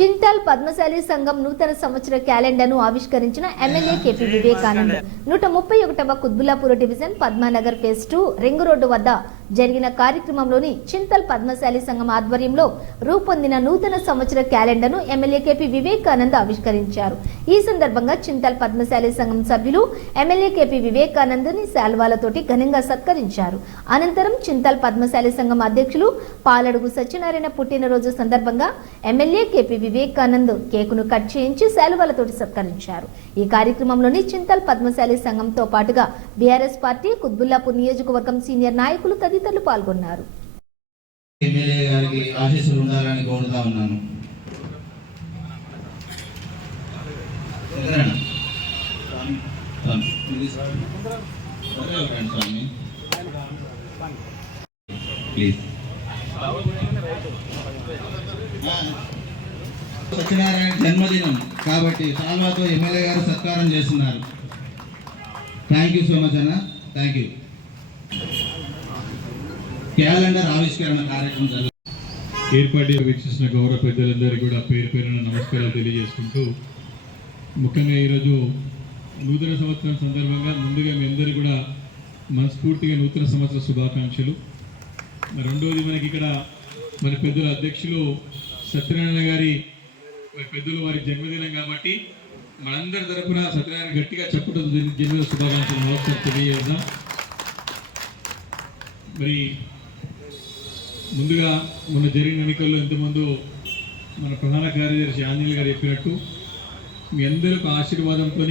చింతల్ పద్మశాలి సంఘం నూతన సంవత్సర క్యాలెండర్ను ఆవిష్కరించిన ఎమ్మెల్యే కేపీ వివేకానంద్. నూట ముప్పై ఒకటవ Qutbullapur division Padmanagar phase two ring road వద్ద జరిగిన కార్యక్రమంలోని చింతల్ పద్మశాలి సంఘం ఆధ్వర్యంలో రూపొందిన నూతన సంవత్సర క్యాలెండర్ను ఎమ్మెల్యే కేపీ వివేకానంద్ ఆవిష్కరించారు. ఈ సందర్భంగా చింతల్ పద్మశాలి సంఘం సభ్యులు ఎమ్మెల్యే కేపీ వివేకానందని శాల్వాలతోటి ఘనంగా సత్కరించారు. అనంతరం చింతల్ పద్మశాలి సంఘం అధ్యక్షులు పాలడుగు సత్యనారాయణ పుట్టినరోజు సందర్భంగా ఎమ్మెల్యే కేపీ వివేకానంద్ కేకును కట్ చేయించి శాలువాలతోటి సత్కరించారు. ఈ కార్యక్రమంలోని చింతల్ పద్మశాలి సంఘంతో పాటుగా బీఆర్ఎస్ పార్టీ కుత్బుల్లాపూర్ నియోజకవర్గం సీనియర్ నాయకులు తదితరులు పాల్గొన్నారు. ఎమ్మెల్యే గారికి ఆశీస్సులు ఉండాలని కోరుతా ఉన్నాను. ప్లీజ్. సత్యనారాయణ జన్మదినం కాబట్టి సాల్వాతో ఎమ్మెల్యే గారు సత్కారం చేస్తున్నారు. థ్యాంక్ యూ సో మచ్ అన్న. థ్యాంక్ యూ క్యాలెండర్ ఆవిష్కరణ కార్యక్రమం జరుగుతుంది. ఏర్పాటు వీక్షిస్తున్న గౌరవ పెద్దలందరికీ కూడా పేరు పేరున నమస్కారాలు తెలియజేసుకుంటూ ముఖ్యంగా ఈరోజు నూతన సంవత్సరం సందర్భంగా ముందుగా మీ అందరికీ కూడా మనస్ఫూర్తిగా నూతన సంవత్సర శుభాకాంక్షలు. రెండవది మనకి ఇక్కడ మన పెద్దల అధ్యక్షులు సత్యనారాయణ గారి మరి పెద్దలు వారి జన్మదినం కాబట్టి మనందరి తరఫున సత్యనారాయణ గట్టిగా చెప్పడం జన్మదిన శుభాకాంక్షలు మరొకసారి తెలియజేద్దాం. మరి ముందుగా మొన్న జరిగిన ఎన్నికల్లో ఎంతమందో మన ప్రధాన కార్యదర్శి ఆంజనేయులు గారు చెప్పినట్టు మీ అందరి ఒక ఆశీర్వాదంతో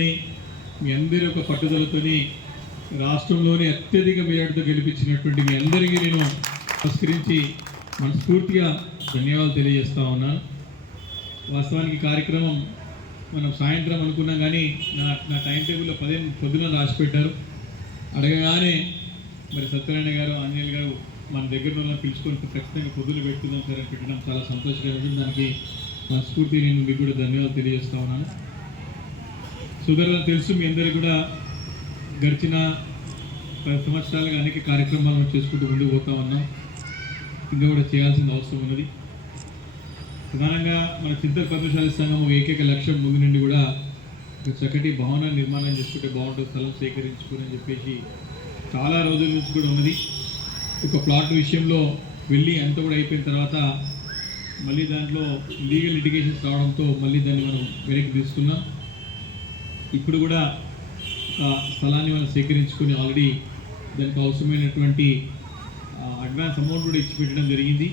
మీ అందరి ఒక పట్టుదలతోని రాష్ట్రంలోనే అత్యధిక మేరటుతో గెలిపించినటువంటి మీ అందరికీ నేను నమస్కరించి మనస్ఫూర్తిగా ధన్యవాదాలు తెలియజేస్తా ఉన్నాను వాస్తవానికి కార్యక్రమం మనం సాయంత్రం అనుకున్నాం కానీ నా నా టైం టేబుల్లో పదిహేను పొద్దున రాసి పెట్టారు. అడగగానే మరి సత్యనారాయణ గారు ఆంజనేయులు గారు మన దగ్గర ఉన్న పిలుచుకొని ఖచ్చితంగా పొద్దులు పెట్టుకుందాం సార్ అని పెట్టడం చాలా సంతోషకరమైన దానికి మనస్ఫూర్తి నేను మీకు కూడా ధన్యవాదాలు తెలియజేస్తా ఉన్నాను. సుదర్శన తెలుసు మీ అందరికీ కూడా గడిచిన పది సంవత్సరాలుగా అనేక కార్యక్రమాలను చేసుకుంటూ ముందుకు పోతా ఉన్నాం. ఇంకా కూడా చేయాల్సిన అవసరం ఉన్నది. ప్రధానంగా మన చింతల పద్మశాలి సంఘం ఏకైక లక్ష్యం ముందు నుండి కూడా ఒక చక్కటి భవన నిర్మాణం చేసుకుంటే బాగుంటుంది స్థలం సేకరించుకుని అని చెప్పేసి చాలా రోజుల నుంచి కూడా ఉన్నది. ఒక ప్లాట్ విషయంలో వెళ్ళి అంత కూడా అయిపోయిన తర్వాత మళ్ళీ దాంట్లో లీగల్ లిటిగేషన్స్ రావడంతో మళ్ళీ దాన్ని మనం వెనక్కి తీసుకున్నాం. ఇప్పుడు కూడా స్థలాన్ని మనం సేకరించుకొని ఆల్రెడీ దానికి అవసరమైనటువంటి అడ్వాన్స్ అమౌంట్ కూడా ఇచ్చి పెట్టడం జరిగింది.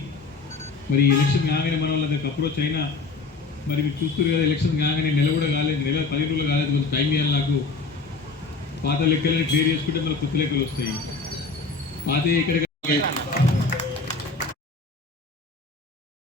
మరి ఎలక్షన్ కాగానే మన వాళ్ళ దగ్గర అప్రోచ్ అయినా మరి మీరు చూస్తున్నారు కదా ఎలక్షన్ కాగానే నెల కూడా కాలేదు నెల పది రోజులు కాలేదు కొంచెం టైం ఇవ్వాలి నాకు. పాత లెక్కలని క్లియర్ చేసుకుంటే మళ్ళీ కొత్త లెక్కలు వస్తాయి. పాత ఎక్కడికి Thank you.